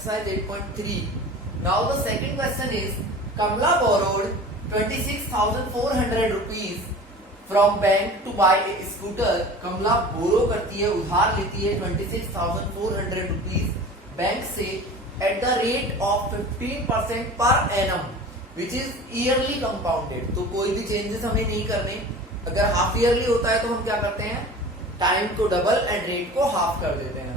exercise 8.3. Now the second question is, Kamla borrowed 26,400 rupees from bank to buy a scooter. Kamla borrow करती है, उधार लेती है 26,400 rupees bank से at the rate of 15% per annum, which is yearly compounded. तो कोई भी changes हमें नहीं करने. अगर हाफ ईयरली होता है तो हम क्या करते हैं, टाइम को डबल एंड रेट को हाफ कर देते हैं.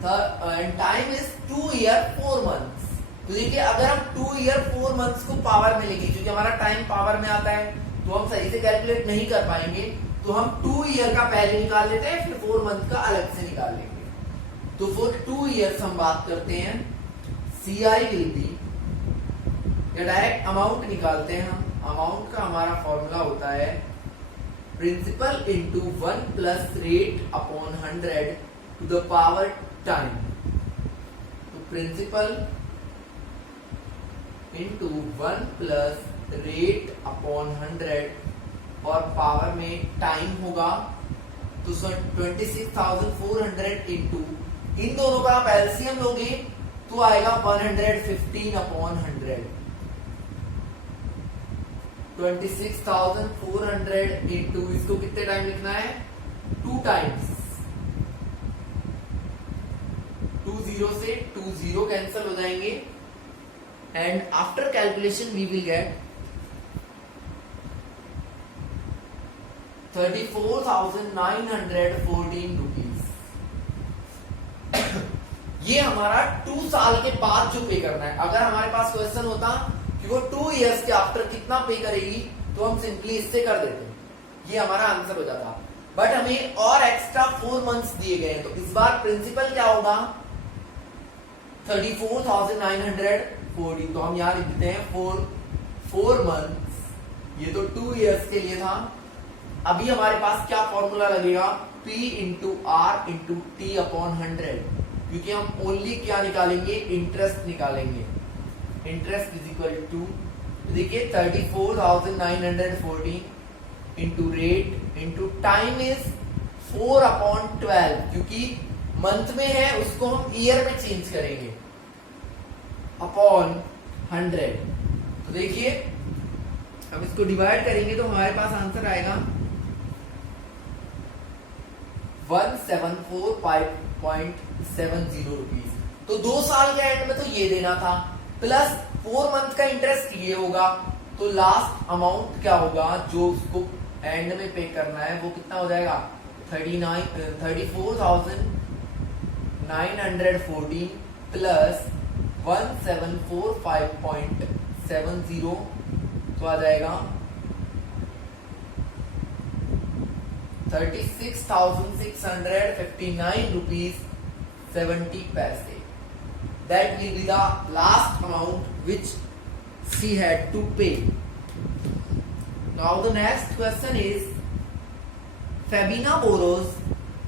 And time is 2 year 4 months. तो देखिए अगर हम 2 year 4 months को पावर में लेंगे, क्योंकि हमारा टाइम पावर में आता है तो हम सही से कैलकुलेट नहीं कर पाएंगे, तो हम 2 year का पहले निकाल लेते हैं, फिर 4 month का अलग से निकाल लेंगे. तो फॉर 2 years हम बात करते हैं, CI विल बी, या डायरेक्ट अमाउंट निकालते हैं हम. अमाउंट का हमारा फॉर्मूला होता है principal into 1 plus rate upon 100 to the power time. तो principal into 1 plus rate upon 100 और पावर में टाइम होगा. तो 26,400 इंटू, इन दोनों का आप एलसीएम लोगे तो आएगा 115 अपॉन 100. 26,400 इंटू, इसको कितने टाइम लिखना है, 2 टाइम्स. 2 0 से 2 0 कैंसिल हो जाएंगे and after calculation we will get 34,914 rupees. ये हमारा 2 साल के बाद जो पे करना है. अगर हमारे पास क्वेश्चन होता कि वो 2 years के आफ्टर कितना पे करेगी तो हम सिंपली इससे कर देते, ये हमारा आंसर हो जाता. बट हमें और एक्स्ट्रा 4 months दिए गए हैं, तो इस बार प्रिंसिपल क्या होगा, 34,940. तो हम यहां लिखते हैं 4 months. ये तो 2 years के लिए था. अभी हमारे पास क्या फॉर्मूला लगेगा, P into R into T upon 100, क्योंकि हम ओनली क्या निकालेंगे, इंटरेस्ट निकालेंगे. इंटरेस्ट इज इक्वल टू, देखिए 34,914 into rate into time is 4 upon 12, क्योंकि मंथ में है उसको हम ईयर में चेंज करेंगे, अपॉन 100. तो देखिए अब इसको डिवाइड करेंगे तो हमारे पास आंसर आएगा 1,745.70 रुपीज. तो 2 साल के एंड में तो ये देना था, प्लस 4 मंथ का इंटरेस्ट ये होगा. तो लास्ट अमाउंट क्या होगा जो उसको एंड में पे करना है, वो कितना हो जाएगा, 34,914 प्लस 1,745.70, तो आ जाएगा 36,659 रुपीज 70 पैसे. That will be the last amount which she had to pay. Now the next question is, Fabina borrows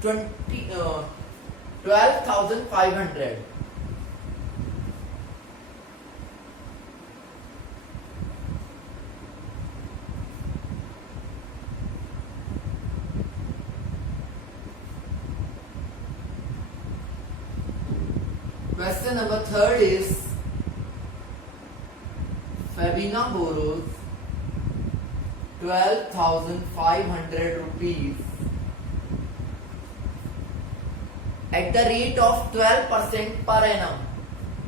12,500. Question number 3 is, Fabina borrows 12,500 rupees at the rate of 12% per annum.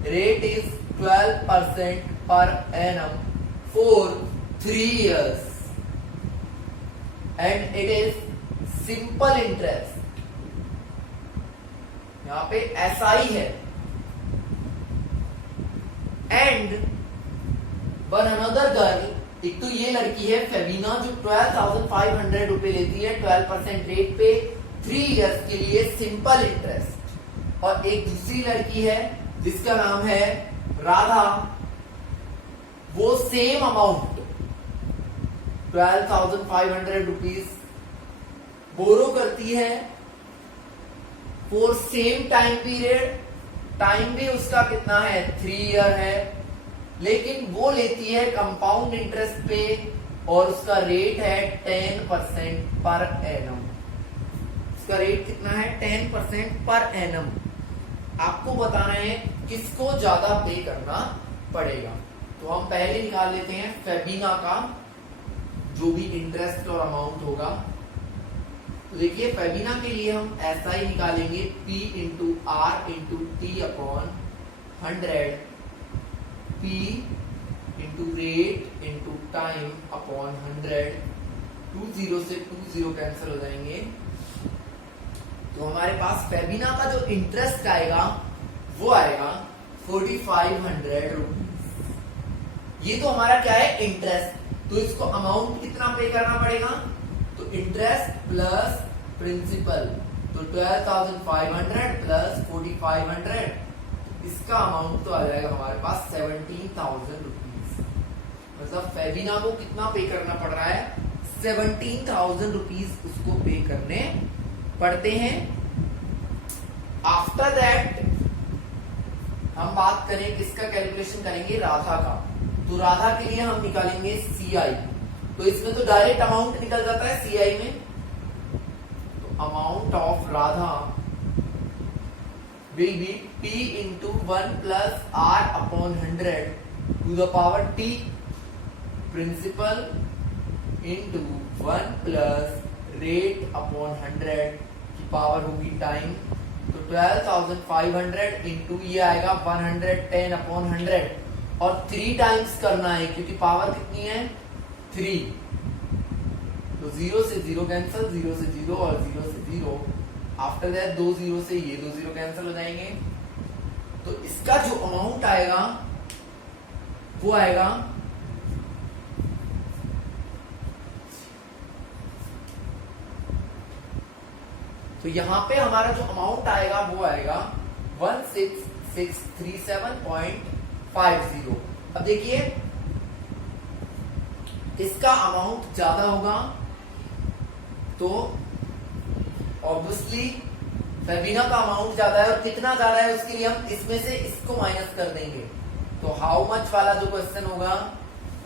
Rate is 12% per annum for 3 years and it is simple interest. यहाँ पे SI है. And one another girl, एक तो ये लड़की है फेबिना जो 12,500 रुपए लेती है 12% रेट पे 3 years के लिए सिंपल इंटरेस्ट, और एक दूसरी लड़की है जिसका नाम है राधा, वो सेम अमाउंट 12,500 रुपीज बोरो करती है for same time period. Time भी उसका कितना है, 3 year है, लेकिन वो लेती है कंपाउंड इंटरेस्ट पे और उसका रेट है 10% पर एनम. उसका रेट कितना है, 10% पर एनम. आपको बताना है किसको ज्यादा पे करना पड़ेगा। तो हम पहले निकाल लेते हैं फेबिना का जो भी इंटरेस्ट और अमाउंट होगा। तो देखिए फेबिना के लिए हम ऐसा ही निकालेंगे, P into R into T upon 100, P into rate into time upon 100। 2 0 से 2 0 कैंसिल हो जाएंगे। तो हमारे पास फेबिना का जो इंटरेस्ट आएगा वो आएगा 4500 रुपीज। ये तो हमारा क्या है, इंटरेस्ट। तो इसको अमाउंट कितना पे करना पड़ेगा, तो इंटरेस्ट प्लस प्रिंसिपल, तो 12,500 प्लस 4,500, इसका अमाउंट तो आ जाएगा हमारे पास 17,000 रुपीज। मतलब फेबिना को कितना पे करना पड़ रहा है, 17,000 रुपीज उसको पे करने पड़ते हैं। आफ्टर दैट हम बात करें किसका कैलकुलेशन करेंगे, राधा का। तो राधा के लिए हम निकालेंगे CI। तो इसमें तो डायरेक्ट अमाउंट निकल जाता है CI में। तो amount of Radha will be P into 1 plus R upon 100 to the power T, principal into 1 plus rate upon 100 की पावर होगी टाइम। तो 12,500 इंटू ये आएगा 110 अपॉन 100 और 3 टाइम्स करना है क्योंकि पावर कितनी है 3। तो 0 से 0 कैंसिल, 0 से 0 और 0 से 0। आफ्टर दैट 2 0 से ये 2 0 कैंसिल हो जाएंगे। तो इसका जो अमाउंट आएगा वो आएगा तो यहां पे हमारा जो अमाउंट आएगा वो आएगा 16,637.50। अब देखिए इसका अमाउंट ज्यादा होगा तो ऑब्वियसली फेबिना का अमाउंट ज्यादा है, और कितना ज्यादा है उसके लिए हम इसमें से इसको माइनस कर देंगे। तो हाउ मच वाला जो क्वेश्चन होगा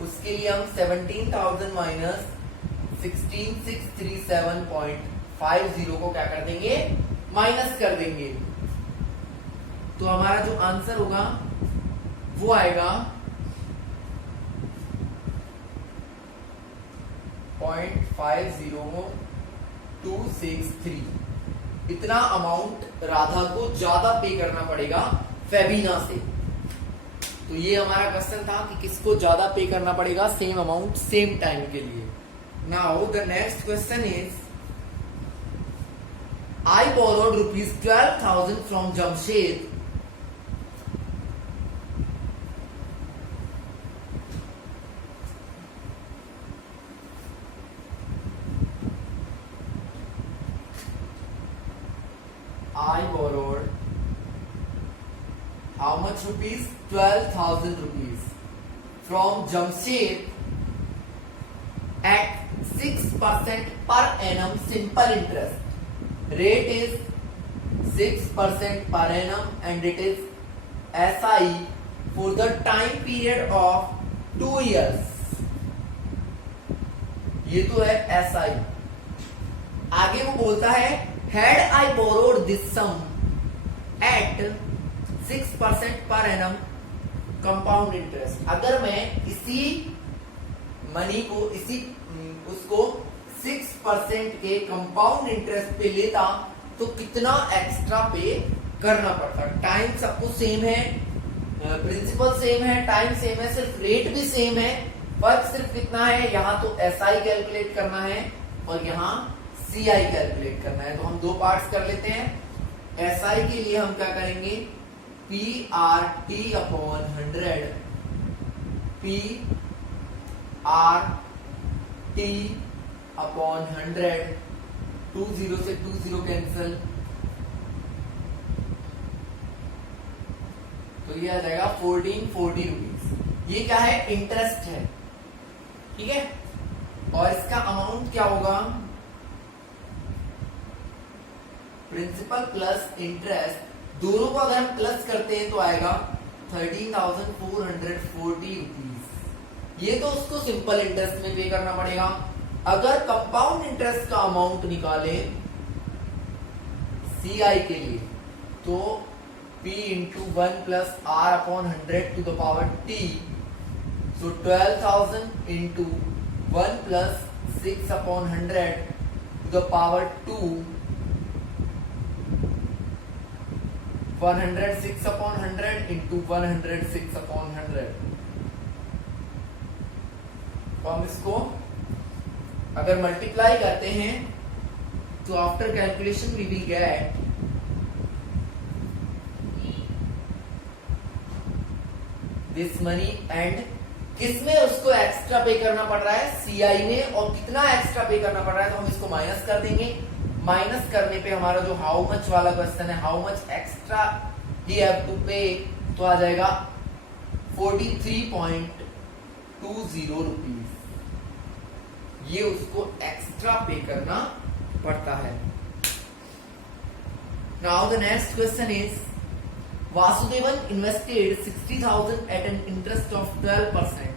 उसके लिए हम 17,000 माइनस 16,637.50 को क्या कर देंगे, माइनस कर देंगे। तो हमारा जो आंसर होगा वो आएगा 0.50263। इतना अमाउंट राधा को ज्यादा पे करना पड़ेगा फेबिना से। तो ये हमारा क्वेश्चन था कि किसको ज्यादा पे करना पड़ेगा सेम अमाउंट सेम टाइम के लिए। Now the next question is I borrowed rupees 12,000 from Jamshed how much rupees, 12,000 rupees from Jamshed at 6% per annum simple interest. Rate is 6% per annum and it is SI for the time period of 2 years. ये तो है SI। आगे वो बोलता है had I borrowed this sum at 6% per annum compound interest। अगर मैं इसी मनी को उसको 6% के कंपाउंड इंटरेस्ट पे लेता तो कितना एक्स्ट्रा पे करना पड़ता। टाइम सबको सेम है, प्रिंसिपल सेम है, टाइम सेम है, सिर्फ रेट भी सेम है। फर्क सिर्फ कितना है, यहाँ तो SI कैलकुलेट करना है और यहाँ CI कैलकुलेट करना है। तो हम दो पार्ट्स कर लेते हैं। SI के लिए हम क्या करेंगे, PRT अपॉन 100 PRT अपॉन 100। 2 0 से 2 0 कैंसिल, तो ये आ जाएगा 1440 रुपीज। ये क्या है, इंटरेस्ट है, ठीक है। और इसका अमाउंट क्या होगा, प्रिंसिपल प्लस इंटरेस्ट, दोनों को अगर हम प्लस करते हैं तो आएगा 13,440 रुपीज। ये तो उसको सिंपल इंटरेस्ट में पे करना पड़ेगा। अगर कंपाउंड इंटरेस्ट का अमाउंट निकालें CI के लिए तो p into 1 plus r upon 100 to the power t. So 12,000 into 1 plus 6 upon 100 to the power 2. 106 upon 100 into 106 upon 100. तो हम इसको अगर मल्टीप्लाई करते हैं तो after calculation we will get this money and किसमें उसको एक्स्ट्रा पे करना पड़ रहा है, सीआई में, और कितना एक्स्ट्रा पे करना पड़ रहा है तो हम इसको माइनस कर देंगे। माइनस करने पे हमारा जो हाउ मच वाला क्वेश्चन है, how much extra he have to pay, तो आ जाएगा 43.20 रुपीज। ये उसको एक्स्ट्रा पे करना पड़ता है। Now the next question is Vasudevan invested 60,000 at an interest of 12%.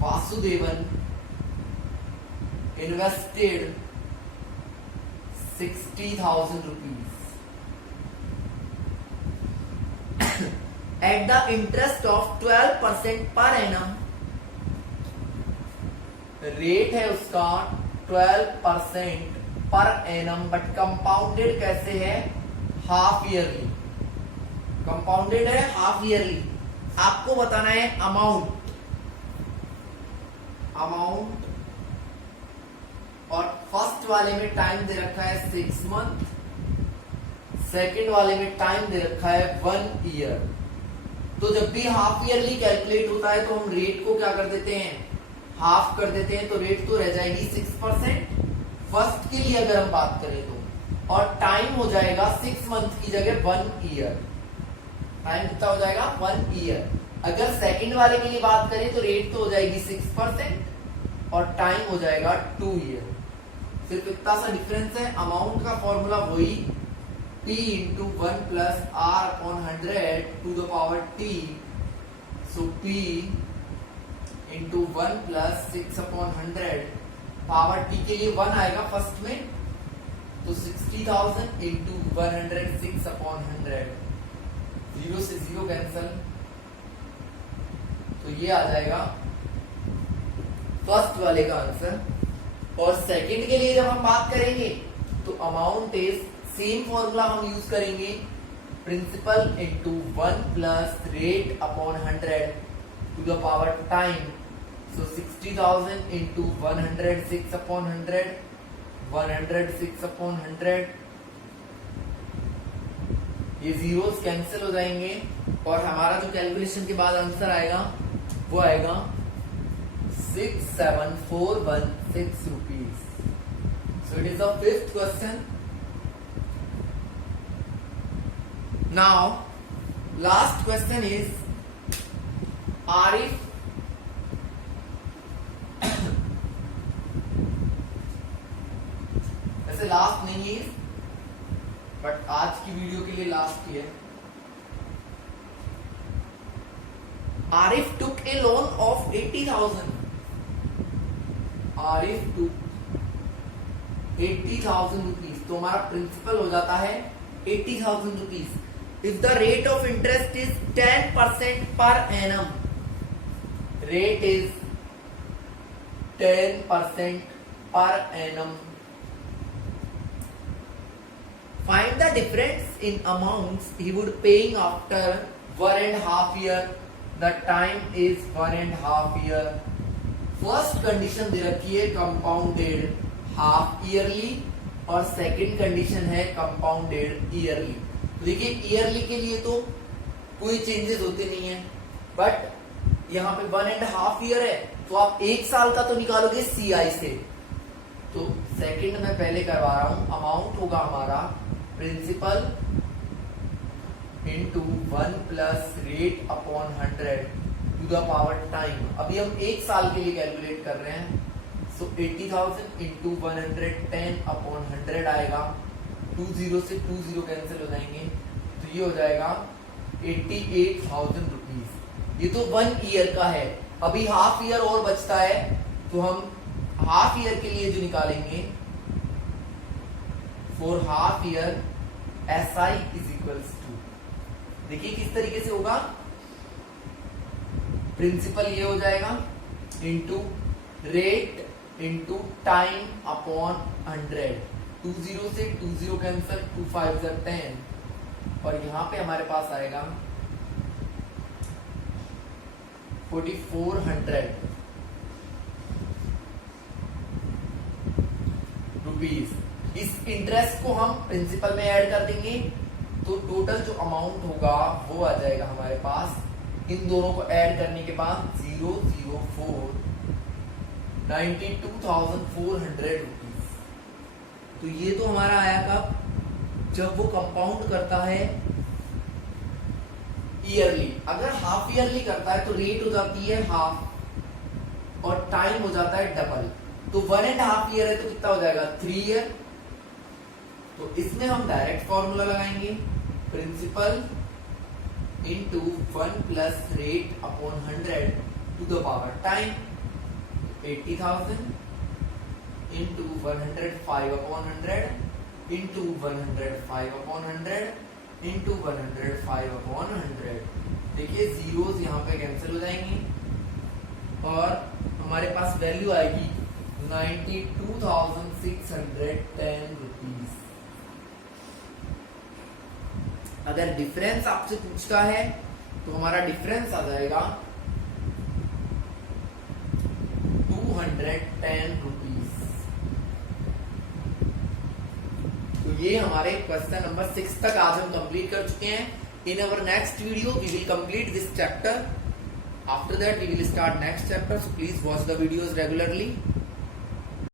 Vasudevan invested 60,000 rupees at the interest of 12% per annum. Rate है उसका 12% पर एनम, बट कंपाउंडेड कैसे है, हाफ ईयरली। कंपाउंडेड है हाफ ईयरली। आपको बताना है अमाउंट, और first वाले में टाइम दे रखा है 6 मंथ, सेकेंड वाले में टाइम दे रखा है 1 ईयर। तो जब भी हाफ ईयरली कैलकुलेट होता है तो हम रेट को क्या कर देते हैं, हाफ कर देते हैं, तो रेट तो रह जाएगी 6% फर्स्ट के लिए अगर हम बात करें तो, और टाइम हो जाएगा 6 मंथ की जगह 1 ईयर। टाइम कितना हो जाएगा, 1 ईयर। अगर सेकंड वाले के लिए बात करें तो रेट तो हो जाएगी 6% और टाइम हो जाएगा 2 ईयर। सिर्फ इतना सा डिफरेंस है। अमाउंट का फॉर्मूला वही P into 1 plus R upon 100 to the power T. So P into 1 plus 6 upon 100, power T के लिए 1 आएगा फर्स्ट में, तो 60,000 into 106 upon 100, 0 से 0 कैंसल, तो ये आ जाएगा फर्स्ट वाले का आंसर। और सेकंड के लिए जब हम बात करेंगे तो अमाउंट इज सेम फॉर्मूला हम यूज करेंगे, principal into 1 plus rate upon 100 to the power time. So 60,000 into 106 upon 100, 106 upon 100, ये जीरोस कैंसिल हो जाएंगे और हमारा जो कैलकुलेशन के बाद आंसर आएगा वो आएगा 67,416 rupees. So it is the fifth question. Now, last question is Arif वैसे लास्ट नहीं है, बट आज की वीडियो के लिए लास्ट ही है। Arif took a loan of 80,000. Arif took 80,000 rupees, तो हमारा प्रिंसिपल हो जाता है 80,000 rupees. If the rate of interest is 10% per annum, rate is 10% per annum. Find the difference in amounts he would paying after 1.5 year. The time is 1.5 year. First condition दे रखी है compounded half yearly और second condition है compounded yearly. तो देखिए yearly के लिए तो कोई चेंजेस होते नहीं है, बट यहाँ पे 1.5 ईयर है तो आप 1 साल का तो निकालोगे सीआई से। तो सेकंड में पहले करवा रहा हूं, अमाउंट होगा हमारा principal into 1 plus rate upon 100 to the power time. अभी हम 1 साल के लिए कैलकुलेट कर रहे हैं। सो 80,000 इंटू 110 अपॉन 100 आएगा, 20 से 20 कैंसिल हो जाएंगे, तो ये हो जाएगा 88,000 रुपीज। ये तो 1 ईयर का है, अभी हाफ ईयर और बचता है, तो हम हाफ ईयर के लिए जो निकालेंगे, for half year SI is equals to, देखिए किस तरीके से होगा, प्रिंसिपल ये हो जाएगा into rate into time upon 100, 20 से 20 कैंसिल, 2 5 10, और यहां पे हमारे पास आएगा 4400 रुपीज। इस इंटरेस्ट को हम प्रिंसिपल में ऐड कर देंगे, तो टोटल जो अमाउंट होगा वो आ जाएगा हमारे पास, इन दोनों को ऐड करने के बाद 92,400 रुपीज। तो ये तो हमारा आया कब, जब वो कंपाउंड करता है ईयरली। अगर हाफ ईयरली करता है तो रेट हो जाती है हाफ और टाइम हो जाता है डबल, तो 1.5 ईयर है तो कितना हो जाएगा 3 ईयर। तो इसमें हम डायरेक्ट फॉर्मूला लगाएंगे, principal into 1 plus rate upon 100 to the power time, 80,000 into 105 upon 100 into 105 upon 100 into 105 upon 100। देखिए जीरोस यहाँ पे कैंसिल हो जाएंगे और हमारे पास वैल्यू आएगी 92,610 रुपीज। अगर डिफरेंस आपसे पूछता है तो हमारा डिफरेंस आ जाएगा 210 रुपीज। तो ये हमारे क्वेश्चन नंबर 6 तक आज हम कंप्लीट कर चुके हैं। In our next video we will complete this chapter, after that we will start next chapter, so please watch the videos regularly.